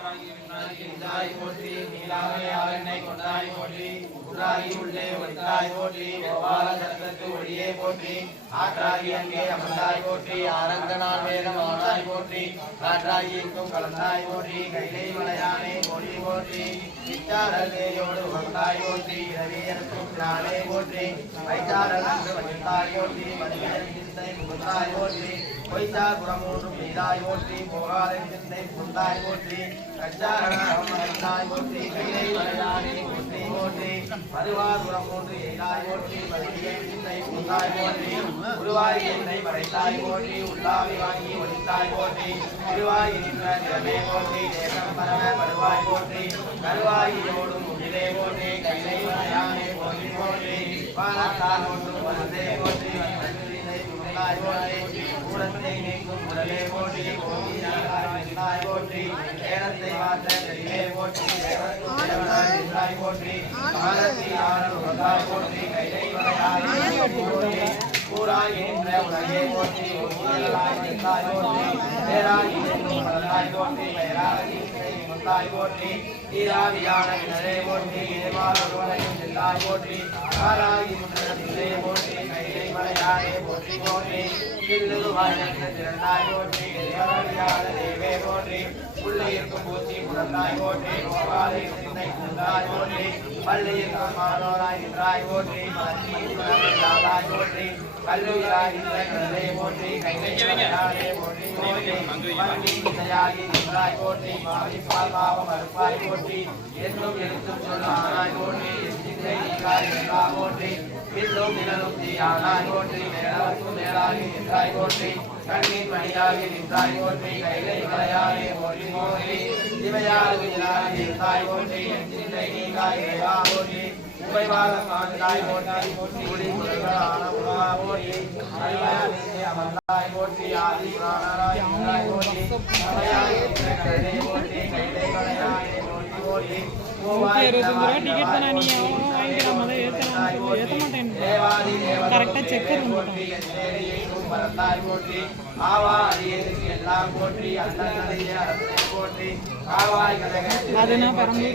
போற்றி நீலாமை ஆவெண்ணை கொண்டாய் போற்றி உருளாகி உள்ளே ஒளித்தாய் போற்றி கோபால சத்தத்து ஒளியே போற்றி ஆற்றாகி அங்கே அமர்ந்தாய் போற்றி ஆனந்தனால் வேதம் ஆனாய் போற்றி காற்றாகி எங்கும் கலந்தாய் போற்றி கைலை மலையானே போற்றி போற்றி விச்சாரல்லையோடு வந்தாய் போற்றி இரவியனுக்கும் நாளே போற்றி வைச்சாரல் அன்று வகித்தாய் போற்றி மதியன் சிந்தை புகுந்தாய் போற்றி பொய்த்தார் புறமூன்றும் எய்தாய் போற்றி போகாத சிந்தை புகுந்தாய் போற்றி கச்சாரணம் மகிழ்ந்தாய் போற்றி கைலை மலையானே போற்றி போற்றி மதுவார் புறமூன்று எய்தாய் போற்றி மதியன் சிந்தை புகுந்தாய் போற்றி உருவாய் என்னை மறைத்தாய் போற்றி உள்ளாவி வாங்கி ஒழித்தாய் போற்றி திருவாய் நின்ற நிறமே போற்றி தேசம் பரம பருவாய் போற்றி கருவாயோடும் முகிலே போற்றி கைலை மலையானே போற்றி போற்றி வானத்தால் ஒன்றும் வந்தே போற்றி போற்றி கூடத்தை நீக்கும் உடலே போற்றி போற்றி போற்றி நேரத்தை மாற்ற தெளிவே போற்றி போற்றி காலத்தி ஆனந்தாய் போற்றி கைலை மலையானே போற்றி கூறாய் என்ற உலகே போற்றி போற்றி பேராய் போற்றி பேராய் முத்தாய் போற்றி ஈராவியான கிணறே போற்றி ஏமாறுவனையும் செல்லாய் போற்றி ஆராகி முன்னே போற்றி கைலை மலையானே போற்றி போற்றி தில்லுருவாய் திறந்தாய் போற்றி தேவே போற்றி உள்ளிருக்கும் பூச்சி புறந்தாய் போற்றி கோபாலை சிந்தை புந்தாய் போற்றி பள்ளியிருக்கும் மாணவராய் நின்றாய் போற்றி மலர்ந்தாய் போற்றி கல்லுயிராய் நின்றே போற்றி கைலை மலையானே போற்றி போற்றி பள்ளி நிலையாகி நின்றாய் போற்றி பாவிப்பால் பாவம் அறுப்பாய் போற்றி என்றும் எழுத்தும் சொல்லானாய் போற்றி சிந்தை நீங்காய் நின்றா போற்றி பில்லும் நிழலும் தீயானாய் போற்றி மேலாக்கும் மேலாகி நின்றாய் போற்றி கண்ணின் மணியாகி நின்றாய் போற்றி கைலை மலையானே போற்றி போற்றி இவையாகி நின்றாய் போற்றி சிந்தை நீங்காய் நின்றா போற்றி உபைவாக காந்தாய் போற்றி போற்றி ஒளி முதல்களான உலகா போற்றி அறிவாய் அமர்ந்தாய் போற்றி ஆதி பிராணராய் நின்றாய் போற்றி அவையாகி நின்ற போற்றி கைலை மலையானே போற்றி போற்றி டிக்கெட் தானே நீ வாங்கிக்கிற முதல் ஏற்ற மாட்டேன் கரெக்டாக செக் போட்டி போற்றி ஆவா அரியதுக்கு எல்லாம் போற்றி போற்றி காவாய் அதுனா போற்றி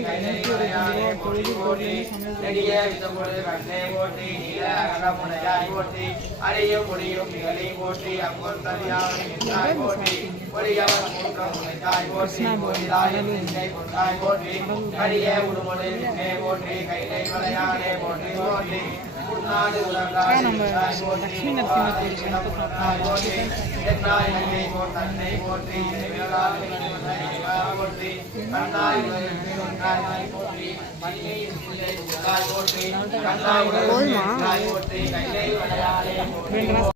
நெடிய விதப்பொழுது கண்ணே போற்றி நீல அகமுனையாய் போற்றி அழியும் பொடியும் நிகழை போற்றி அங்கொன்றியாய் போற்றி பொடியவன் மூன்றம் முனைத்தாய் போற்றி பொறிதாயும் நெஞ்சை கொண்டாய் போற்றி கடிய உடுமொழி நின்னே போற்றி கைலை மலையானே போற்றி போற்றி உன்னாடு உலகாய் லட்சுமி நரசிம்ம போற்றி என்னாய் நங்கை தன்னை போற்றி போற்றி கண்ணாய் போற்றி போற்றி கண்ணாய் போற்றி கைலை மலையானே போற்றி